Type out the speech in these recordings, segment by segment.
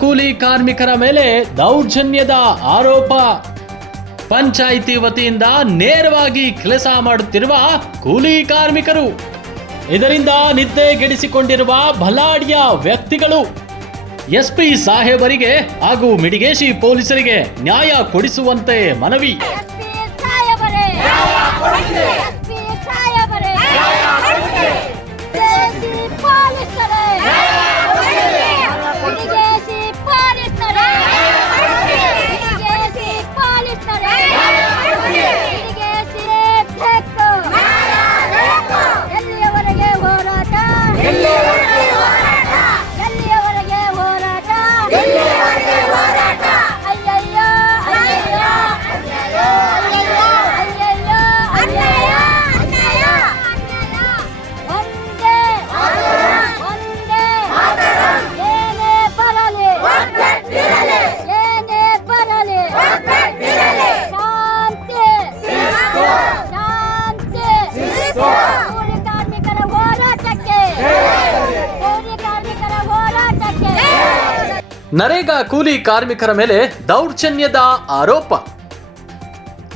ಕೂಲಿ ಕಾರ್ಮಿಕರ ಮೇಲೆ ದೌರ್ಜನ್ಯದ ಆರೋಪ. ಪಂಚಾಯಿತಿ ವತಿಯಿಂದ ನೇರವಾಗಿ ಕೆಲಸ ಮಾಡುತ್ತಿರುವ ಕೂಲಿ ಕಾರ್ಮಿಕರು. ಇದರಿಂದ ನಿದ್ದೆಗೆಡಿಸಿಕೊಂಡಿರುವ ಬಲಾಢ್ಯ ವ್ಯಕ್ತಿಗಳು. ಎಸ್ಪಿ ಸಾಹೇಬರಿಗೆ ಹಾಗೂ ಮಿಡಿಗೇಶಿ ಪೊಲೀಸರಿಗೆ ನ್ಯಾಯ ಕೊಡಿಸುವಂತೆ ಮನವಿ. ನರೇಗಾ ಕೂಲಿ ಕಾರ್ಮಿಕರ ಮೇಲೆ ದೌರ್ಜನ್ಯದ ಆರೋಪ.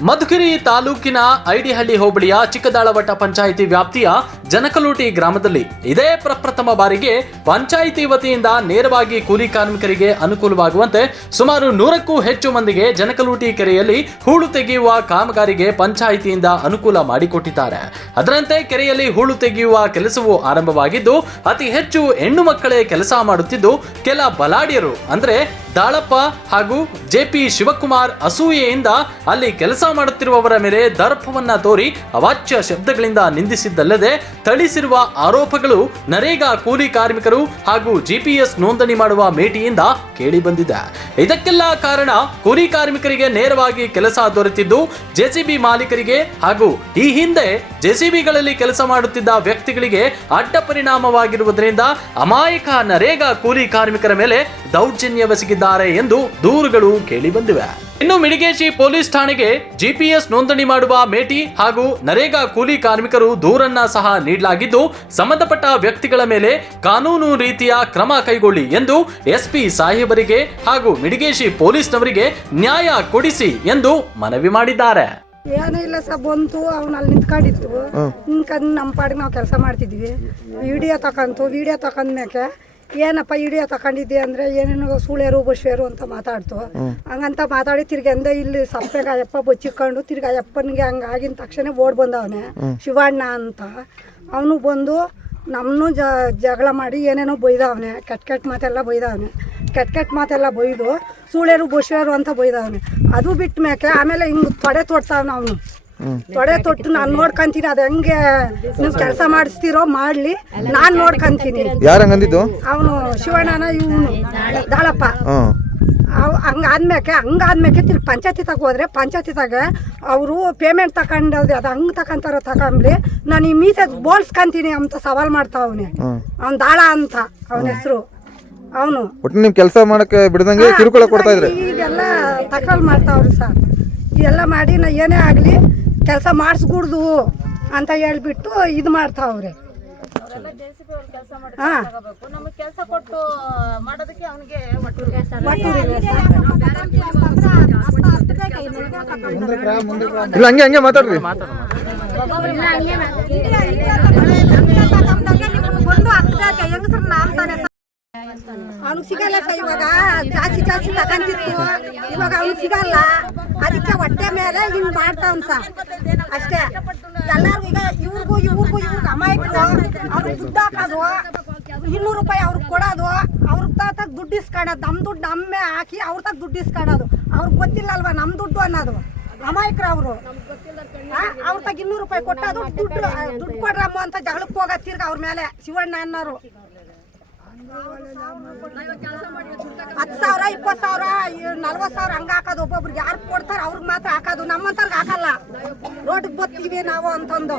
ಮಧುಗಿರಿ ತಾಲೂಕಿನ ಐಡಿಹಳ್ಳಿ ಹೋಬಳಿಯ ಚಿಕ್ಕದಾಳವಟ್ಟ ಪಂಚಾಯಿತಿ ವ್ಯಾಪ್ತಿಯ ಜನಕಲೂಟಿ ಗ್ರಾಮದಲ್ಲಿ ಇದೇ ಪ್ರಪ್ರಥಮ ಬಾರಿಗೆ ಪಂಚಾಯಿತಿ ವತಿಯಿಂದ ನೇರವಾಗಿ ಕೂಲಿ ಕಾರ್ಮಿಕರಿಗೆ ಅನುಕೂಲವಾಗುವಂತೆ ಸುಮಾರು ನೂರಕ್ಕೂ ಹೆಚ್ಚು ಮಂದಿಗೆ ಜನಕಲೂಟಿ ಕೆರೆಯಲ್ಲಿ ಹೂಳು ತೆಗೆಯುವ ಕಾಮಗಾರಿಗೆ ಪಂಚಾಯಿತಿಯಿಂದ ಅನುಕೂಲ ಮಾಡಿಕೊಟ್ಟಿದ್ದಾರೆ. ಅದರಂತೆ ಕೆರೆಯಲ್ಲಿ ಹೂಳು ತೆಗೆಯುವ ಕೆಲಸವು ಆರಂಭವಾಗಿದ್ದು, ಅತಿ ಹೆಚ್ಚು ಹೆಣ್ಣು ಮಕ್ಕಳೇ ಕೆಲಸ ಮಾಡುತ್ತಿದ್ದು, ಕೆಲ ಬಲಾಢ್ಯರು ಅಂದ್ರೆ ದಾಳಪ್ಪ ಹಾಗೂ ಜೆಪಿ ಶಿವಕುಮಾರ್ ಅಸೂಯೆಯಿಂದ ಅಲ್ಲಿ ಕೆಲಸ ಮಾಡುತ್ತಿರುವವರ ಮೇಲೆ ದರ್ಪವನ್ನ ತೋರಿ ಅವಾಚ್ಯ ಶಬ್ದಗಳಿಂದ ನಿಂದಿಸಿದ್ದಲ್ಲದೆ ಥಳಿಸಿರುವ ಆರೋಪಗಳು ನರೇಗಾ ಕೂಲಿ ಕಾರ್ಮಿಕರು ಹಾಗೂ ಜಿಪಿಎಸ್ ನೋಂದಣಿ ಮಾಡುವ ಮೇಟಿಯಿಂದ ಕೇಳಿಬಂದಿದೆ. ಇದಕ್ಕೆಲ್ಲ ಕಾರಣ ಕೂಲಿ ಕಾರ್ಮಿಕರಿಗೆ ನೇರವಾಗಿ ಕೆಲಸ ದೊರೆತಿದ್ದು, ಜೆಸಿಬಿ ಮಾಲೀಕರಿಗೆ ಹಾಗೂ ಈ ಹಿಂದೆ ಜೆಸಿಬಿಗಳಲ್ಲಿ ಕೆಲಸ ಮಾಡುತ್ತಿದ್ದ ವ್ಯಕ್ತಿಗಳಿಗೆ ಅಡ್ಡ ಪರಿಣಾಮವಾಗಿರುವುದರಿಂದ ಅಮಾಯಕ ನರೇಗಾ ಕೂಲಿ ಕಾರ್ಮಿಕರ ಮೇಲೆ ದೌರ್ಜನ್ಯವೆಸಗಿದ್ದಾರೆ ಎಂದು ದೂರುಗಳು ಕೇಳಿಬಂದಿವೆ. ಇನ್ನು ಮಿಡಿಗೇಶಿ ಪೊಲೀಸ್ ಠಾಣೆಗೆ ಜಿಪಿಎಸ್ ನೋಂದಣಿ ಮಾಡುವ ಮೇಟಿ ಹಾಗೂ ನರೇಗಾ ಕೂಲಿ ಕಾರ್ಮಿಕರು ದೂರನ್ನ ಸಹ ನೀಡಲಾಗಿದ್ದು ಸಂಬಂಧಪಟ್ಟ ವ್ಯಕ್ತಿಗಳ ಮೇಲೆ ಕಾನೂನು ರೀತಿಯ ಕ್ರಮ ಕೈಗೊಳ್ಳಿ ಎಂದು ಎಸ್ಪಿ ಸಾಹೇಬರಿಗೆ ಹಾಗೂ ಮಿಡಿಗೇಶಿ ಪೊಲೀಸ್ನವರಿಗೆ ನ್ಯಾಯ ಕೊಡಿಸಿ ಎಂದು ಮನವಿ ಮಾಡಿದ್ದಾರೆ. ಏನೂ ಇಲ್ಲ ಸರ್ ಬಂತು ಅವ್ನು ಅಲ್ಲಿ ನಿಂತ್ಕೊಂಡಿತ್ತು. ನಿಂತ್ಕೊಂಡು ನಮ್ಮ ಪಾಡಿಗೆ ನಾವು ಕೆಲಸ ಮಾಡ್ತಿದ್ವಿ. ವಿಡಿಯೋ ತಗೊಂತು ವಿಡಿಯೋ ತಗೊಂಡ್ಮ್ಯಾಕೆ ಏನಪ್ಪ ವಿಡಿಯೋ ತಗೊಂಡಿದ್ದೆ ಅಂದ್ರೆ ಏನೇನೋ ಸುಳ್ಯರು ಬಸ್ವೇರು ಅಂತ ಮಾತಾಡ್ತು. ಹಂಗಂತ ಮಾತಾಡಿ ತಿರ್ಗಿ ಅಂದ ಇಲ್ಲಿ ಸಪ್ಪೆಗೆ ಅಯ್ಯಪ್ಪ ಬಚ್ಚಿಕೊಂಡು ತಿರ್ಗಿ ಅಯ್ಯಪ್ಪನಿಗೆ ಹಂಗಾಗಿನ ತಕ್ಷಣ ಓಡ್ ಬಂದವನೆ. ಶಿವಣ್ಣ ಅಂತ. ಅವನು ಬಂದು ನಮ್ಮನ್ನು ಜ ಜಗಳ ಮಾಡಿ ಏನೇನೋ ಬೈದವನೆ. ಕೆಟ್ಟ ಕೆಟ್ಟ ಮಾತೆಲ್ಲ ಬೈದವನೆ. ಕೆಟ್ಟ ಕೆಟ್ಟ ಮಾತೆಲ್ಲ ಬೈದು ಸುಳ್ಯರು ಬಸ್ವೇರು ಅಂತ ಬೈದವನೆ. ಅದು ಬಿಟ್ಟ ಮ್ಯಾಕೆ ಆಮೇಲೆ ಹಿಂಗೆ ತೊಡೆ ತೊಡ್ತಾವನ ಅವನು. ತೊಡೆ ತೊಟ್ಟು ನಾನು ನೋಡ್ಕೊಂತೀನಿ ಅದು ಹೆಂಗೆ ನೀವು ಕೆಲಸ ಮಾಡಿಸ್ತೀರೋ ಮಾಡ್ಲಿ ನಾನು ನೋಡ್ಕಂತೀನಿ. ಯಾರು ಹಂಗಂದಿದ್ದು? ಅವನು ಶಿವಣ್ಣನ ಇವನು ದಾಳಪ್ಪ. ಹಂಗಾದ್ಮ್ಯಾಕೆ ಅವ್ ಹಂಗೆ ಆದ್ಮ್ಯಾಕೆ ಹಂಗೆ ಆದ್ಮ್ಯಾಕೆ ತಿರ್ಗಿ ಪಂಚಾಯತಿ ತಗ ಹೋದ್ರೆ ಪಂಚಾಯತಿ ತಗ ಅವರು ಪೇಮೆಂಟ್ ತಗೊಂಡವ್ದು ಅದು ಹಂಗೆ ತಗೊಂತಾರ ತಗೊಂಬ್ಲಿ ನಾನು ಈ ಮೀಸೆ ಬೋಳ್ಸ್ಕೊಂತೀನಿ ಅಂತ ಸವಾಲ್ ಮಾಡ್ತಾವನೆ ಅವನೇ. ಅವ್ನು ದಾಳ ಅಂತ ಅವನ ಹೆಸರು. ಅವನು. ಒಟ್ಟು ನಿಮ್ ಕೆಲಸ ಮಾಡಕ್ಕೆ ಬಿಡದಂಗೆ ಕಿರುಕುಳ ಕೊಡ್ತಾ ಇದ್ರೆ. ಇದೆಲ್ಲ ತಕರಾರು ಮಾಡ್ತಾವ್ರಿ ಸರ್. ಇದೆಲ್ಲ ಮಾಡಿ ನಾ ಏನೇ ಆಗಲಿ ಕೆಲಸ ಮಾಡಿಸ್ಕೂಡ್ದು ಅಂತ ಹೇಳ್ಬಿಟ್ಟು ಇದು ಮಾಡ್ತಾವ್ರೆ ಹಾಂ ನಮಗೆ ಕೆಲಸ ಕೊಟ್ಟು ಮಾಡೋದಕ್ಕೆ ಅವನಿಗೆ ಇಲ್ಲ ಹಂಗೆ ಹಂಗೆ ಮಾತಾಡ್ರಿ ಅವ್ನಿಗೆ ಸಿಗಲ್ಲ ಸರ್ ಇವಾಗ ಜಾಸ್ತಿ ಜಾಸ್ತಿ ತಗೊಂತಿತ್ತು ಇವಾಗ ಅವ್ನಿಗೆ ಸಿಗಲ್ಲ ಅದಕ್ಕೆ ಹೊಟ್ಟೆ ಮೇಲೆ ಹಿಂಗ್ ಮಾಡ್ತಾವ್ ಅಷ್ಟೇ. ಎಲ್ಲಾರು ಈಗ ಇವ್ರಿಗೂ ಇವ್ರಿಗೂ ಇವ್ರಿಗೆ ಅಮಾಯಕರು ಅವ್ರಿಗೆ ದುಡ್ಡು ಹಾಕೋದು. ಇನ್ನೂರು ರೂಪಾಯಿ ಅವ್ರಿಗೆ ಕೊಡೋದು. ಅವ್ರ ತಾತ ದುಡ್ಡು ಇಸ್ಕೊಳ್ಳೋದು ನಮ್ಮ ದುಡ್ಡು ನಮ್ಮೆ ಹಾಕಿ ಅವ್ರ ತಾಗ ದುಡ್ಡು ಇಸ್ಕೊಳ್ಳೋದು ಅವ್ರಿಗೆ ಗೊತ್ತಿಲ್ಲ ಅಲ್ವಾ ನಮ್ಮ ದುಡ್ಡು ಅನ್ನೋದು. ಅಮಾಯಕರು ಅವರು. ಅವ್ರ ತಾಗ ಇನ್ನೂರು ರೂಪಾಯಿ ಕೊಟ್ಟೋದು ದುಡ್ಡು ದುಡ್ಡು ಕೊಡ್ರಮ್ಮ ಅಂತ ಜಗಳಕ್ಕೆ ಹೋಗತ್ತಿರ್ಗ ತಿರ್ಗ ಅವ್ರ ಮೇಲೆ ಶಿವಣ್ಣ ಅನ್ನೋರು. ಹತ್ತು ಸಾವಿರ ಇಪ್ಪತ್ತು ಸಾವಿರ ನಲ್ವತ್ತು ಸಾವಿರ ಹಂಗೆ ಹಾಕೋದು. ಒಬ್ಬೊಬ್ರಿಗೆ ಯಾರು ಕೊಡ್ತಾರೆ ಅವ್ರಿಗೆ ಮಾತ್ರ ಹಾಕೋದು. ನಮ್ಮಂತವ್ರಿಗೆ ಹಾಕಲ್ಲ. ರೋಡ್ಗೆ ಬತ್ತೀವಿ ನಾವು ಅಂತಂದು.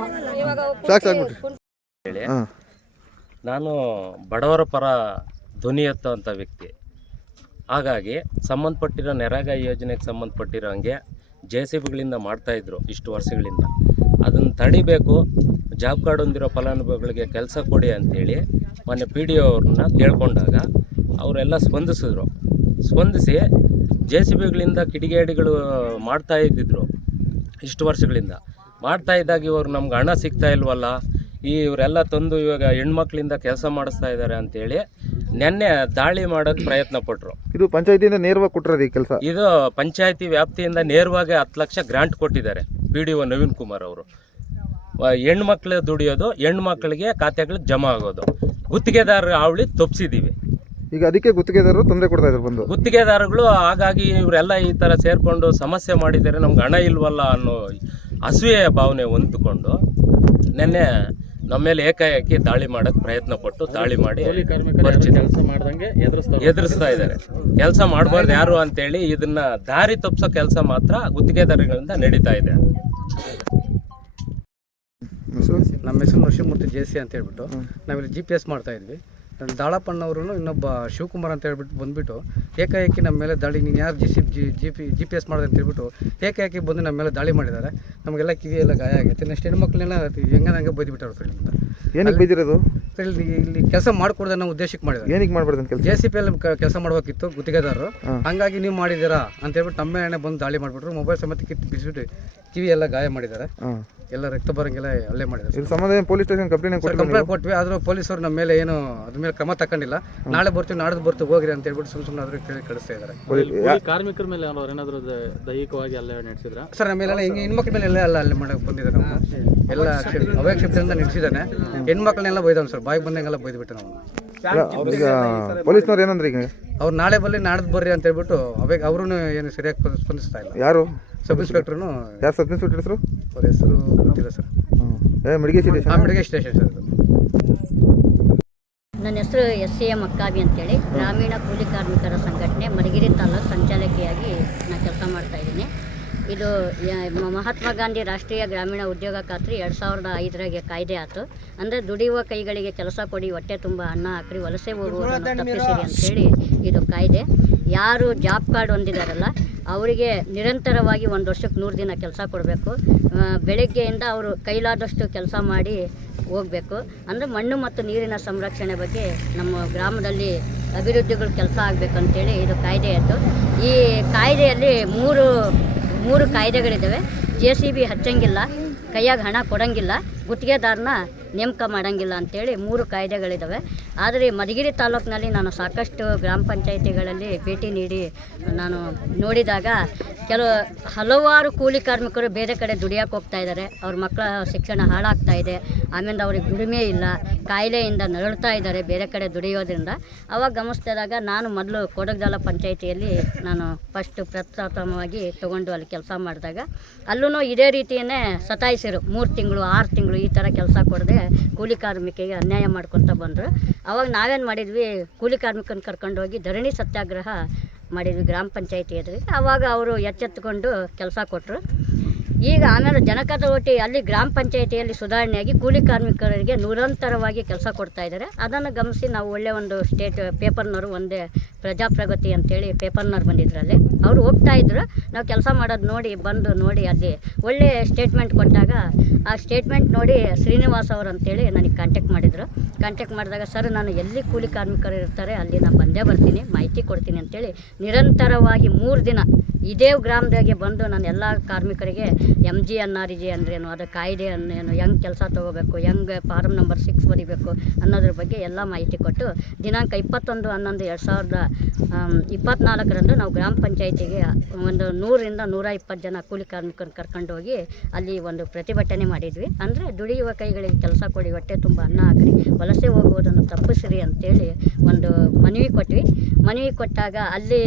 ಹೇಳಿ. ನಾನು ಬಡವರ ಪರ ಧ್ವನಿ ಎತ್ತುವಂಥ ವ್ಯಕ್ತಿ. ಹಾಗಾಗಿ ಸಂಬಂಧಪಟ್ಟಿರೋ ನೆರಾಗ ಯೋಜನೆಗೆ ಸಂಬಂಧಪಟ್ಟಿರೋ ಹಂಗೆ ಜೆ ಸಿ ಬಿಗಳಿಂದ ಮಾಡ್ತಾಯಿದ್ರು ಇಷ್ಟು ವರ್ಷಗಳಿಂದ. ಅದನ್ನು ತಡಿಬೇಕು ಜಾಬ್ ಕಾರ್ಡ್ ಹೊಂದಿರೋ ಫಲಾನುಭವಿಗಳಿಗೆ ಕೆಲಸ ಕೊಡಿ ಅಂಥೇಳಿ ಮೊನ್ನೆ ಪಿ ಡಿ ಅವ್ರನ್ನ ಕೇಳ್ಕೊಂಡಾಗ ಅವರೆಲ್ಲ ಸ್ಪಂದಿಸಿದ್ರು. ಸ್ಪಂದಿಸಿ ಜೆ ಸಿ ಬಿಗಳಿಂದ ಕಿಡಿಗೇಡಿಗಳು ಮಾಡ್ತಾ ಇದ್ದಿದ್ರು ಇಷ್ಟು ವರ್ಷಗಳಿಂದ. ಮಾಡ್ತಾ ಇದ್ದಾಗ ಇವರು ನಮ್ಗೆ ಹಣ ಸಿಗ್ತಾ ಇಲ್ವಲ್ಲ ಈ ಇವರೆಲ್ಲ ತಂದು ಇವಾಗ ಹೆಣ್ಮಕ್ಳಿಂದ ಕೆಲಸ ಮಾಡಿಸ್ತಾ ಇದ್ದಾರೆ ಅಂತೇಳಿ ನೆನ್ನೆ ದಾಳಿ ಮಾಡೋಕ್ಕೆ ಪ್ರಯತ್ನ ಪಟ್ಟರು ಇದು ಪಂಚಾಯತಿಯಿಂದ ನೇರವಾಗಿ ಕೊಟ್ಟಿರೋದು ಈ ಕೆಲಸ? ಇದು ಪಂಚಾಯತಿ ವ್ಯಾಪ್ತಿಯಿಂದ ನೇರವಾಗಿ ಹತ್ತು ಲಕ್ಷ ಗ್ರಾಂಟ್ ಕೊಟ್ಟಿದ್ದಾರೆ P D O Naveen Kumar ಅವರು. ಹೆಣ್ಮಕ್ಳು ದುಡಿಯೋದು ಹೆಣ್ಮಕ್ಳಿಗೆ ಖಾತೆಗಳಿಗೆ ಜಮಾ ಆಗೋದು. ಗುತ್ತಿಗೆದಾರರ ಅವಳಿ ತಪ್ಪಿಸಿದ್ದೀವಿ ಈಗ ಅದಕ್ಕೆ ಗುತ್ತಿಗೆದಾರರು ತೊಂದರೆ ಕೊಡ್ತಾ ಇದ್ದಾರೆ ಬಂದು. ಗುತ್ತಿಗೆದಾರಗಳು ಹಾಗಾಗಿ ಇವರೆಲ್ಲ ಈ ಥರ ಸೇರಿಕೊಂಡು ಸಮಸ್ಯೆ ಮಾಡಿದರೆ ನಮ್ಗೆ ಹಣ ಇಲ್ವಲ್ಲ ಅನ್ನೋ ಅಸೂಯೆಯ ಭಾವನೆ ಹೊಂದ್ಕೊಂಡು ನಿನ್ನೆ ನಮ್ಮ ಮೇಲೆ ಏಕಾಏಕಿ ದಾಳಿ ಮಾಡೋಕ್ಕೆ ಪ್ರಯತ್ನ ಪಟ್ಟು ದಾಳಿ ಮಾಡಿ ಕೆಲಸ ಮಾಡ್ದಂಗೆ ಎದುರಿಸ್ತಾ ಎದುರಿಸ್ತಾ ಇದ್ದಾರೆ. ಕೆಲಸ ಮಾಡಬಾರ್ದು ಯಾರು ಅಂತೇಳಿ ಇದನ್ನ ದಾರಿ ತಪ್ಪಿಸೋ ಕೆಲಸ ಮಾತ್ರ ಗುತ್ತಿಗೆದಾರಗಳಿಂದ ನಡೀತಾ ಇದೆ. ಹೆಸರು? ನಮ್ಮ ಹೆಸರು ನರಸಿಂಹಮೂರ್ತಿ ಜೆ ಸಿ ಅಂತ ಹೇಳ್ಬಿಟ್ಟು ನಾವಿಲ್ಲಿ ಜಿ ಪಿ ಎಸ್ ಮಾಡ್ತಾ ಇದ್ವಿ. ದಾಳಪ್ಪಣ್ಣವರು ಇನ್ನೊಬ್ಬ ಶಿವಕುಮಾರ್ ಅಂತ ಹೇಳ್ಬಿಟ್ಟು ಬಂದ್ಬಿಟ್ಟು ಏಕಾಏಕಿ ನಮ್ಮ ಮೇಲೆ ದಾಳಿ ನೀನು ಯಾರು G C G G P G P S ಮಾಡಿದೆ ಅಂತ ಹೇಳ್ಬಿಟ್ಟು ಏಕಾಏಕಿ ಬಂದು ನಮ್ಮ ಮೇಲೆ ದಾಳಿ ಮಾಡಿದ್ದಾರೆ. ನಮಗೆಲ್ಲ ಕಿವಿ ಎಲ್ಲ ಗಾಯ ಆಗೈತೆ ನೆಕ್ಸ್ಟ್ ಹೆಣ್ಮಕ್ಳನ್ನೆಲ್ಲ ಹೆಂಗ ಬೈದ್ಬಿಟ್ಟವ್ರು ಸರ್ ಇಲ್ಲಿಂದ? ಏನಕ್ಕೆ ಬೈದಿರೋದು? ಸರ್ ಇಲ್ಲಿ ಇಲ್ಲಿ ಕೆಲಸ ಮಾಡಿಕೊಡ್ದೆ ಅನ್ನೋ ಉದ್ದೇಶಕ್ಕೆ ಮಾಡಿದ್ರು ಏನಕ್ಕೆ ಮಾಡ್ಬಾರ್ದು ಕೆಲಸ? ಜೆ ಸಿ ಪಿ ಅಲ್ಲಿ ಕೆಲಸ ಮಾಡಬೇಕಿತ್ತು ಗುತ್ತಿಗೆದಾರರು. ಹಂಗಾಗಿ ನೀವು ಮಾಡಿದ್ದೀರಾ ಅಂತ ಹೇಳ್ಬಿಟ್ಟು ನಮ್ಮ ಎಣ್ಣೆ ಬಂದು ದಾಳಿ ಮಾಡಿಬಿಟ್ರು. ಮೊಬೈಲ್ ಸಮೇತ ಕಿತ್ತು ಬಿಸಿಬಿಟ್ಟು ಕಿವಿ ಎಲ್ಲ ಗಾಯ ಮಾಡಿದ್ದಾರೆ. ಎಲ್ಲ ರಕ್ತ ಬರಂಗೆಲ್ಲ ಅಲ್ಲೇ ಮಾಡಿದ್ರೆ. ಸಂಬಂಧ ಪೊಲೀಸ್ ಸ್ಟೇಷನ್ ಕಂಪ್ಲೇಂಟ್ ಕೊಟ್ಟಿಲ್ಲ ಕಂಪ್ಲೇಂಟ್ ಕೊಟ್ವಿ ಆದ್ರೂ ಪೊಲೀಸರು ನಮ್ಮ ಮೇಲೆ ಏನು ಅದ್ರ ಮೇಲೆ ಕ್ರಮ ತಕೊಂಡಿಲ್ಲ. ನಾಳೆ ಬರ್ತೀವಿ ನಾಡ್ದು ಬರ್ತೀವಿ ಹೋಗ್ರಿ ಅಂತ ಹೇಳ್ಬಿಟ್ಟು ಸುಮ್ ಸುಮ್ಮನೆ ಆದ್ರೂ ಕೇಳಿ ಕಳಿಸ್ತಾ ಇದ್ದಾರೆ. ಕಾರ್ಮಿಕರ ಮೇಲೆ ಅವ್ರು ಏನಾದ್ರು ದೈಹಿಕವಾಗಿ ಅಲ್ಲೇ ನಡೆಸಿದ್ರ? ಸರ್ ನಮ್ಮ ಹಿಂಗೆ ಹೆಣ್ಮಕ್ಳ ಮೇಲೆ ಎಲ್ಲ ಅಲ್ಲ ಅಲ್ಲಿ ಮಾಡಕ್ಕೆ ಬಂದಿದ್ದಾರೆ ನಾವು. ಎಲ್ಲ ಅವ್ಯಕ್ತಿಯಿಂದ ನಡೆಸಿದ್ದಾನೆ. ಹೆಣ್ಮಕ್ಳನ್ನೆಲ್ಲ ಬೈದವ್ ಸರ್ ಬಾಯ್ ಬಂದಂಗೆಲ್ಲ ಬೈದ್ಬಿಟ್ಟು ನಾವು. ಪೊಲೀಸ್ನವ್ರು ಏನಂದ್ರೆ ಈಗ? ಅವ್ರು ನಾಳೆ ಬಲ್ಲಿ ನಾಡ್ದು ಬರ್ರಿ ಅಂತ ಹೇಳ್ಬಿಟ್ಟು ಅವಾಗ ಅವರು ಏನು ಸರಿಯಾಗಿ ಸ್ಪಂದ- ಸ್ಪಂದಿಸ್ತಾ ಇಲ್ಲ. ಯಾರು? ಸಬ್ ಇನ್ಸ್ಪೆಕ್ಟ್ರು ಯಾರು ಸಬ್ ಇನ್ಸ್ಪೆಕ್ಟರ್ ಹೆಸರು? ಅವ್ರ ಹೆಸರು ಗೊತ್ತಿಲ್ಲ ಸರ್. ಹ್ಞೂ ಏ ಮೆಡಿಗೆ ಆ ಸ್ಟೇಷನ್ ಮೆಡಿಗೆ ಸ್ಟೇಷನ್ ಸರ್ ಅದು. ನನ್ನ ಹೆಸರು ಎಸ್ ಸಿ ಎಂ ಅಕ್ಕಾಬಿ ಅಂತೇಳಿ ಗ್ರಾಮೀಣ ಕೂಲಿ ಕಾರ್ಮಿಕರ ಸಂಘಟನೆ ಮಡಗಿರಿ ತಾಲೂಕು ಸಂಚಾಲಕಿಯಾಗಿ ನಾನು ಕೆಲಸ ಮಾಡ್ತಾ ಇದ್ದೀನಿ. ಇದು ಯ- ಮಹಾತ್ಮ ಗಾಂಧಿ ರಾಷ್ಟ್ರೀಯ ಗ್ರಾಮೀಣ ಉದ್ಯೋಗ ಖಾತ್ರಿ ಎರಡು ಸಾವಿರದ ಐದರಾಗೆ ಕಾಯ್ದೆ ಆಯ್ತು ಅಂದರೆ ದುಡಿಯುವ ಕೈಗಳಿಗೆ ಕೆಲಸ ಕೊಡಿ ಹೊಟ್ಟೆ ತುಂಬ ಅನ್ನ ಹಾಕ್ರಿ ವಲಸೆ ಹೋಗುವುದನ್ನು ತಪ್ಪಿಸಿರಿ ಅಂತೇಳಿ ಇದು ಕಾಯ್ದೆ. ಯಾರು ಜಾಬ್ ಕಾರ್ಡ್ ಹೊಂದಿದಾರಲ್ಲ ಅವರಿಗೆ ನಿರಂತರವಾಗಿ ಒಂದು ವರ್ಷಕ್ಕೆ ನೂರು ದಿನ ಕೆಲಸ ಕೊಡಬೇಕು. ಬೆಳಗ್ಗೆಯಿಂದ ಅವರು ಕೈಲಾದಷ್ಟು ಕೆಲಸ ಮಾಡಿ ಹೋಗಬೇಕು. ಅಂದರೆ ಮಣ್ಣು ಮತ್ತು ನೀರಿನ ಸಂರಕ್ಷಣೆ ಬಗ್ಗೆ ನಮ್ಮ ಗ್ರಾಮದಲ್ಲಿ ಅಭಿವೃದ್ಧಿಗಳು ಕೆಲಸ ಆಗಬೇಕಂತೇಳಿ ಇದು ಕಾಯ್ದೆ ಇತ್ತು ಈ ಕಾಯ್ದೆಯಲ್ಲಿ ಮೂರು ಮೂರು ಕಾಯ್ದೆಗಳಿದ್ದಾವೆ. ಜೆ ಸಿ ಬಿ ಹಚ್ಚಂಗಿಲ್ಲ ಕೈಯಾಗ ಹಣ ಕೊಡಂಗಿಲ್ಲ. ಗುತ್ತಿಗೆದಾರನ ನೇಮಕ ಮಾಡೋಂಗಿಲ್ಲ ಅಂಥೇಳಿ ಮೂರು ಕಾಯ್ದೆಗಳಿದ್ದಾವೆ ಆದರೆ ಮಧುಗಿರಿ ತಾಲೂಕಿನಲ್ಲಿ ನಾನು ಸಾಕಷ್ಟು ಗ್ರಾಮ ಪಂಚಾಯಿತಿಗಳಲ್ಲಿ ಭೇಟಿ ನೀಡಿ ನಾನು ನೋಡಿದಾಗ ಕೆಲವು ಹಲವಾರು ಕೂಲಿ ಕಾರ್ಮಿಕರು ಬೇರೆ ಕಡೆ ದುಡಿಯೋಕೆ ಹೋಗ್ತಾ ಇದ್ದಾರೆ. ಅವ್ರ ಮಕ್ಕಳ ಶಿಕ್ಷಣ ಹಾಳಾಗ್ತಾ ಇದೆ. ಆಮೇಲೆ ಅವ್ರಿಗೆ ದುಡಿಮೆ ಇಲ್ಲ. ಕಾಯಿಲೆಯಿಂದ ನರಳ್ತಾ ಇದ್ದಾರೆ ಬೇರೆ ಕಡೆ ದುಡಿಯೋದ್ರಿಂದ. ಅವಾಗ ಗಮನಿಸಿದಾಗ ನಾನು ಮೊದಲು ಕೊಡಗದಾಲ ಪಂಚಾಯಿತಿಯಲ್ಲಿ ನಾನು ಫಸ್ಟ್ ಪ್ರಥಮವಾಗಿ ತೊಗೊಂಡು ಅಲ್ಲಿ ಕೆಲಸ ಮಾಡಿದಾಗ ಅಲ್ಲೂ ಇದೇ ರೀತಿಯೇ ಸತಾಯಿಸಿರು. ಮೂರು ತಿಂಗಳು, ಆರು ತಿಂಗಳು ಈ ಥರ ಕೆಲಸ ಕೊಡದೆ ಕೂಲಿ ಕಾರ್ಮಿಕರಿಗೆ ಅನ್ಯಾಯ ಮಾಡ್ಕೊತ ಬಂದರು. ಅವಾಗ ನಾವೇನು ಮಾಡಿದ್ವಿ, ಕೂಲಿ ಕಾರ್ಮಿಕನ ಕರ್ಕೊಂಡೋಗಿ ಧರಣಿ ಸತ್ಯಾಗ್ರಹ ಮಾಡಿದ್ವಿ ಗ್ರಾಮ ಪಂಚಾಯತಿ ಎದುರಿಗೆ. ಅವಾಗ ಅವರು ಎಚ್ಚೆತ್ತುಕೊಂಡು ಕೆಲಸ ಕೊಟ್ಟರು ಈಗ ಆಮೇಲೆ ಜನಕದ ಓಟಿ ಅಲ್ಲಿ ಗ್ರಾಮ ಪಂಚಾಯಿತಿಯಲ್ಲಿ ಸುಧಾರಣೆಯಾಗಿ ಕೂಲಿ ಕಾರ್ಮಿಕರಿಗೆ ನಿರಂತರವಾಗಿ ಕೆಲಸ ಕೊಡ್ತಾ ಇದ್ದಾರೆ. ಅದನ್ನು ಗಮನಿಸಿ ನಾವು ಒಳ್ಳೆ ಒಂದು ಸ್ಟೇಟ್ ಪೇಪರ್ನವರು ಒಂದೇ ಪ್ರಜಾಪ್ರಗತಿ ಅಂತೇಳಿ ಪೇಪರ್ನವ್ರು ಬಂದಿದ್ರಲ್ಲಿ. ಅವರು ಹೋಗ್ತಾ ಇದ್ರು. ನಾವು ಕೆಲಸ ಮಾಡೋದು ನೋಡಿ, ಬಂದು ನೋಡಿ, ಅಲ್ಲಿ ಒಳ್ಳೆ ಸ್ಟೇಟ್ಮೆಂಟ್ ಕೊಟ್ಟಾಗ ಆ ಸ್ಟೇಟ್ಮೆಂಟ್ ನೋಡಿ ಶ್ರೀನಿವಾಸ್ ಅವರು ಅಂತೇಳಿ ನನಗೆ ಕಾಂಟ್ಯಾಕ್ಟ್ ಮಾಡಿದರು. ಕಾಂಟ್ಯಾಕ್ಟ್ ಮಾಡಿದಾಗ, ಸರ್, ನಾನು ಎಲ್ಲಿ ಕೂಲಿ ಕಾರ್ಮಿಕರು ಇರ್ತಾರೆ, ಅಲ್ಲಿ ನಾನು ಬಂದೇ ಬರ್ತೀನಿ, ಮಾಹಿತಿ ಕೊಡ್ತೀನಿ ಅಂತೇಳಿ ನಿರಂತರವಾಗಿ ಮೂರು ದಿನ ಇದೇ ಗ್ರಾಮದಾಗೆ ಬಂದು ನಾನು ಎಲ್ಲ ಕಾರ್ಮಿಕರಿಗೆ M G N R G ಅಂದ್ರೇನು ಅದು ಕಾಯ್ದೆ ಅನ್ನೇನು ಹೆಂಗೆ ಕೆಲಸ ತೊಗೋಬೇಕು, ಹೆಂಗೆ ಫಾರಮ್ ನಂಬರ್ ಸಿಕ್ಸ್ ಬರಿಬೇಕು ಅನ್ನೋದ್ರ ಬಗ್ಗೆ ಎಲ್ಲ ಮಾಹಿತಿ ಕೊಟ್ಟು ದಿನಾಂಕ ಇಪ್ಪತ್ತೊಂದು ಹನ್ನೊಂದು ಎರಡು ಸಾವಿರದ ಇಪ್ಪತ್ತ್ನಾಲ್ಕರಂದು ನಾವು ಗ್ರಾಮ ಪಂಚಾಯಿತಿಗೆ ಒಂದು ನೂರಿಂದ ನೂರ ಇಪ್ಪತ್ತು ಜನ ಕೂಲಿ ಕಾರ್ಮಿಕರನ್ನು ಕರ್ಕೊಂಡು ಹೋಗಿ ಅಲ್ಲಿ ಒಂದು ಪ್ರತಿಭಟನೆ ಮಾಡಿದ್ವಿ. ಅಂದರೆ ದುಡಿಯುವ ಕೈಗಳಿಗೆ ಕೆಲಸ ಕೊಡಿ, ಹೊಟ್ಟೆ ತುಂಬ ಅನ್ನ ಹಾಕ್ರಿ, ವಲಸೆ ಹೋಗುವುದನ್ನು ತಪ್ಪಿಸ್ರಿ ಅಂತೇಳಿ ಒಂದು ಮನವಿ ಕೊಟ್ವಿ. ಮನವಿ ಕೊಟ್ಟಾಗ ಅಲ್ಲಿ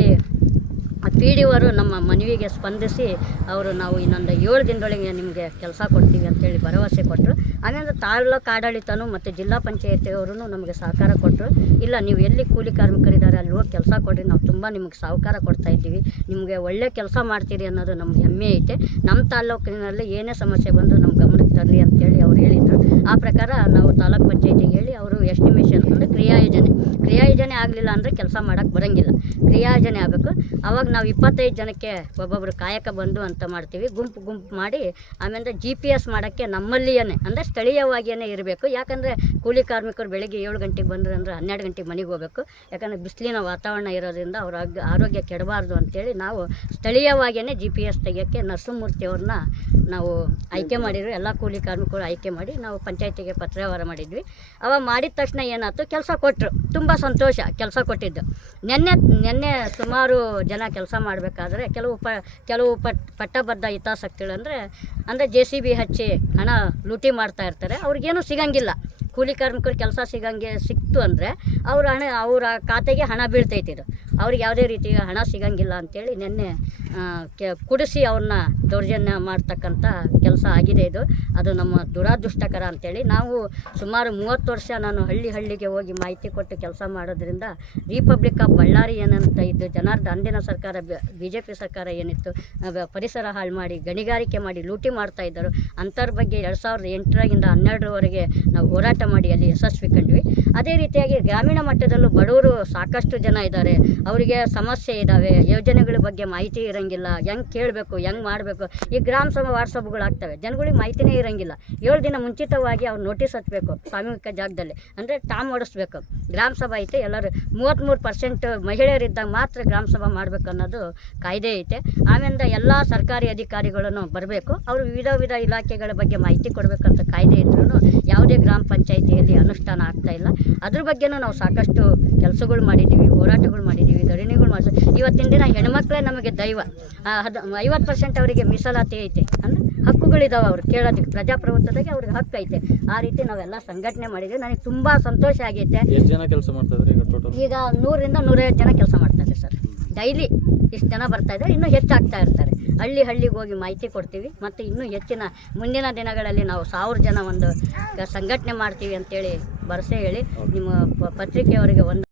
ಪಿ ಡಿ ಅವರು ನಮ್ಮ ಮನವಿಗೆ ಸ್ಪಂದಿಸಿ ಅವರು ನಾವು ಇನ್ನೊಂದು ಏಳು ದಿನದೊಳಗೆ ನಿಮಗೆ ಕೆಲಸ ಕೊಡ್ತೀವಿ ಅಂತೇಳಿ ಭರವಸೆ ಕೊಟ್ಟರು. ಆಮೇಲೆ ತಾಲೂಕು ಆಡಳಿತನೂ ಮತ್ತು ಜಿಲ್ಲಾ ಪಂಚಾಯತಿಯವರು ನಮಗೆ ಸಹಕಾರ ಕೊಟ್ಟರು. ಇಲ್ಲ, ನೀವು ಎಲ್ಲಿ ಕೂಲಿ ಕಾರ್ಮಿಕರಿದ್ದಾರೆ, ಅಲ್ಲಿ ಹೋಗಿ ಕೆಲಸ ಕೊಡ್ರಿ, ನಾವು ತುಂಬ ನಿಮಗೆ ಸಹಕಾರ ಕೊಡ್ತಾ ಇದ್ದೀವಿ. ನಿಮಗೆ ಒಳ್ಳೆ ಕೆಲಸ ಮಾಡ್ತೀರಿ ಅನ್ನೋದು ನಮ್ಗೆ ಹೆಮ್ಮೆ ಐತೆ. ನಮ್ಮ ತಾಲೂಕಿನಲ್ಲಿ ಏನೇ ಸಮಸ್ಯೆ ಬಂದರೂ ನಮ್ಮ ಗಮನಕ್ಕೆ ತರಲಿ ಅಂತೇಳಿ ಅವ್ರು ಹೇಳಿದರು. ಆ ಪ್ರಕಾರ ನಾವು ತಾಲೂಕ್ ಪಂಚಾಯತಿಗೆ ಹೇಳಿ ಅವರು ಎಸ್ಟಿಮೇಷನ್ ಅಂದರೆ ಕ್ರಿಯಾ ಯೋಜನೆ ಕ್ರಿಯಾ ಯೋಜನೆ ಆಗಲಿಲ್ಲ ಅಂದರೆ ಕೆಲಸ ಮಾಡೋಕ್ಕೆ ಬರೋಂಗಿಲ್ಲ. ಕ್ರಿಯಾ ಯೋಜನೆ ಆಗಬೇಕು. ಅವಾಗ ನಾವು ಇಪ್ಪತ್ತೈದು ಜನಕ್ಕೆ ಒಬ್ಬೊಬ್ಬರು ಕಾಯಕ ಬಂದು ಅಂತ ಮಾಡ್ತೀವಿ. ಗುಂಪು ಗುಂಪು ಮಾಡಿ ಆಮೇಲೆ ಜಿ ಪಿ ಎಸ್ ಮಾಡೋಕ್ಕೆ ನಮ್ಮಲ್ಲಿಯೇ ಅಂದರೆ ಸ್ಥಳೀಯವಾಗಿಯೇ ಇರಬೇಕು. ಯಾಕಂದರೆ ಕೂಲಿ ಕಾರ್ಮಿಕರು ಬೆಳಗ್ಗೆ ಏಳು ಗಂಟೆಗೆ ಬಂದರು ಅಂದರೆ ಹನ್ನೆರಡು ಗಂಟೆಗೆ ಮನೆಗೆ ಹೋಗಬೇಕು. ಯಾಕಂದರೆ ಬಿಸಿಲಿನ ವಾತಾವರಣ ಇರೋದ್ರಿಂದ ಅವ್ರ ಆರೋಗ್ಯ ಕೆಡಬಾರ್ದು ಅಂತೇಳಿ ನಾವು ಸ್ಥಳೀಯವಾಗಿಯೇ ಜಿ ಪಿ ಎಸ್ ತೆಗಿಯೋಕ್ಕೆ ನರಸಿಂಹಮೂರ್ತಿ ನಾವು ಆಯ್ಕೆ ಮಾಡಿರೋ ಎಲ್ಲ ಕೂಲಿ ಕಾರ್ಮಿಕರು ಆಯ್ಕೆ ಮಾಡಿ ನಾವು ಪಂಚಾಯತಿಗೆ ಪತ್ರವ್ಯವಹಾರ ಮಾಡಿದ್ವಿ. ಅವಾಗ ಮಾಡಿದ ತಕ್ಷಣ ಏನಾಯ್ತು, ಕೆಲಸ ಕೊಟ್ಟರು ತುಂಬ ಸಂತೋಷ ಕೆಲಸ ಕೊಟ್ಟಿದ್ದು. ನಿನ್ನೆ ನಿನ್ನೆ ಸುಮಾರು ಜನ ಕೆಲಸ ಮಾಡಬೇಕಾದ್ರೆ ಕೆಲವು ಪ ಕೆಲವು ಪಟ್ ಪಟ್ಟಬದ್ಧ ಹಿತಾಸಕ್ತಿಗಳು ಅಂದರೆ ಜೆ ಸಿ ಬಿ ಹಚ್ಚಿ ಹಣ ಲೂಟಿ ಮಾಡ್ತಾ ಇರ್ತಾರೆ. ಅವ್ರಿಗೇನು ಸಿಗಂಗಿಲ್ಲ. ಕೂಲಿ ಕಾರ್ಮಿಕರು ಕೆಲಸ ಸಿಗಂಗೆ ಸಿಕ್ತು ಅಂದರೆ ಅವ್ರ ಹಣ, ಅವರ ಖಾತೆಗೆ ಹಣ ಬೀಳ್ತೈತಿ ಇದು. ಅವ್ರಿಗೆ ಯಾವುದೇ ರೀತಿ ಹಣ ಸಿಗಂಗಿಲ್ಲ ಅಂತೇಳಿ ನಿನ್ನೆ ಕೆ, ಕುಡಿಸಿ ಅವ್ರನ್ನ ದೌರ್ಜನ್ಯ ಮಾಡ್ತಕ್ಕಂಥ ಕೆಲಸ ಆಗಿದೆ ಇದು. ಅದು ನಮ್ಮ ದುರಾದೃಷ್ಟಕರ ಅಂತೇಳಿ ನಾವು ಸುಮಾರು ಮೂವತ್ತು ವರ್ಷ ನಾನು ಹಳ್ಳಿ ಹಳ್ಳಿಗೆ ಹೋಗಿ ಮಾಹಿತಿ ಕೊಟ್ಟು ಕೆಲಸ ಮಾಡೋದ್ರಿಂದ ರಿಪಬ್ಲಿಕ್ ಆಫ್ ಬಳ್ಳಾರಿ ಏನಂತ ಇದ್ದು ಜನಾರ್ದ ಅಂದಿನ ಸರ್ಕಾರ, ಬಿ ಜೆ ಪಿ ಸರ್ಕಾರ ಏನಿತ್ತು ಪರಿಸರ ಹಾಳು ಮಾಡಿ, ಗಣಿಗಾರಿಕೆ ಮಾಡಿ, ಲೂಟಿ ಮಾಡ್ತಾ ಇದ್ದರು. ಅಂಥವ್ರ ಬಗ್ಗೆ ಎರಡು ಸಾವಿರದ ಎಂಟರಾಗಿಂದ ಹನ್ನೆರಡರವರೆಗೆ ನಾವು ಹೋರಾಟ ಮಾಡಿ ಅಲ್ಲಿ ಯಶಸ್ವಿ ಕಂಡ್ವಿ. ಅದೇ ರೀತಿಯಾಗಿ ಗ್ರಾಮೀಣ ಮಟ್ಟದಲ್ಲೂ ಬಡವರು ಸಾಕಷ್ಟು ಜನ ಇದ್ದಾರೆ. ಅವರಿಗೆ ಸಮಸ್ಯೆ ಇದ್ದಾವೆ ಯೋಜನೆಗಳ ಬಗ್ಗೆ ಮಾಹಿತಿ ಇರೋಂಗಿಲ್ಲ, ಹೆಂಗೆ ಕೇಳಬೇಕು, ಹೆಂಗೆ ಮಾಡಬೇಕು. ಈ ಗ್ರಾಮ ಸಭಾ ವಾಟ್ಸಪ್ಗಳು ಆಗ್ತವೆ. ಜನಗಳಿಗೆ ಮಾಹಿತಿನೇ ಇರೋಂಗಿಲ್ಲ. ಏಳು ದಿನ ಮುಂಚಿತವಾಗಿ ಅವ್ರು ನೋಟಿಸ್ ಹತ್ಬೇಕು ಸಾಮೂಹಿಕ ಜಾಗದಲ್ಲಿ. ಅಂದರೆ ಟಾಮ್ ಓಡಿಸ್ಬೇಕು. ಗ್ರಾಮ ಸಭಾ ಐತೆ, ಎಲ್ಲರೂ ಮೂವತ್ತ್ಮೂರು ಪರ್ಸೆಂಟ್ ಮಹಿಳೆಯರಿದ್ದಾಗ ಮಾತ್ರ ಗ್ರಾಮ ಸಭಾ ಮಾಡಬೇಕು ಅನ್ನೋದು ಕಾಯ್ದೆ ಐತೆ. ಆಮೇಲೆ ಎಲ್ಲ ಸರ್ಕಾರಿ ಅಧಿಕಾರಿಗಳನ್ನು ಬರಬೇಕು. ಅವರು ವಿವಿಧ ವಿಧ ಇಲಾಖೆಗಳ ಬಗ್ಗೆ ಮಾಹಿತಿ ಕೊಡಬೇಕಂತ ಕಾಯ್ದೆ ಇದ್ರೂ ಯಾವುದೇ ಗ್ರಾಮ ಪಂಚಾಯಿತಿಯಲ್ಲಿ ಅನುಷ್ಠಾನ ಆಗ್ತಾ ಇಲ್ಲ. ಅದ್ರ ಬಗ್ಗೆನೂ ನಾವು ಸಾಕಷ್ಟು ಕೆಲಸಗಳು ಮಾಡಿದ್ದೀವಿ ಹೋರಾಟಗಳು ಮಾಡಿದ್ದೀವಿ ಧರಣಿಗಳು ಮಾಡಿಸಿ ಇವತ್ತಿನ ದಿನ ಹೆಣ್ಮಕ್ಳೇ ನಮಗೆ ದೈವ. ಹದ್ ಐವತ್ತು ಪರ್ಸೆಂಟ್ ಅವರಿಗೆ ಮೀಸಲಾತಿ ಐತೆ. ಅಂದರೆ ಹಕ್ಕುಗಳಿದಾವೆ ಅವ್ರು ಕೇಳೋದಕ್ಕೆ ಪ್ರಜಾಪ್ರಭುತ್ವದಾಗೆ ಅವ್ರಿಗೆ ಹಕ್ಕು ಐತೆ. ಆ ರೀತಿ ನಾವೆಲ್ಲ ಸಂಘಟನೆ ಮಾಡಿದ್ವಿ ನನಗೆ ತುಂಬ ಸಂತೋಷ ಆಗೈತೆ. ಎಷ್ಟು ಜನ ಕೆಲಸ ಮಾಡ್ತಾರೆ ಈಗ ನೂರರಿಂದ ನೂರೈವತ್ತು ಜನ ಕೆಲಸ ಮಾಡ್ತಾರೆ ಸರ್. ಡೈಲಿ. ಇಷ್ಟು ಜನ ಬರ್ತಾ ಇದ್ದಾರೆ ಇನ್ನೂ ಹೆಚ್ಚಾಗ್ತಾ ಇರ್ತಾರೆ. ಹಳ್ಳಿ ಹಳ್ಳಿಗೆ ಹೋಗಿ ಮಾಹಿತಿ ಕೊಡ್ತೀವಿ ಮತ್ತು ಇನ್ನೂ ಹೆಚ್ಚಿನ ಮುಂದಿನ ದಿನಗಳಲ್ಲಿ ನಾವು ಸಾವಿರ ಜನ ಒಂದು ಸಂಘಟನೆ ಮಾಡ್ತೀವಿ ಅಂತೇಳಿ ಭರಸೆ ಹೇಳಿ ನಿಮ್ಮ ಪ- ಪತ್ರಿಕೆಯವರಿಗೆ ಒಂದು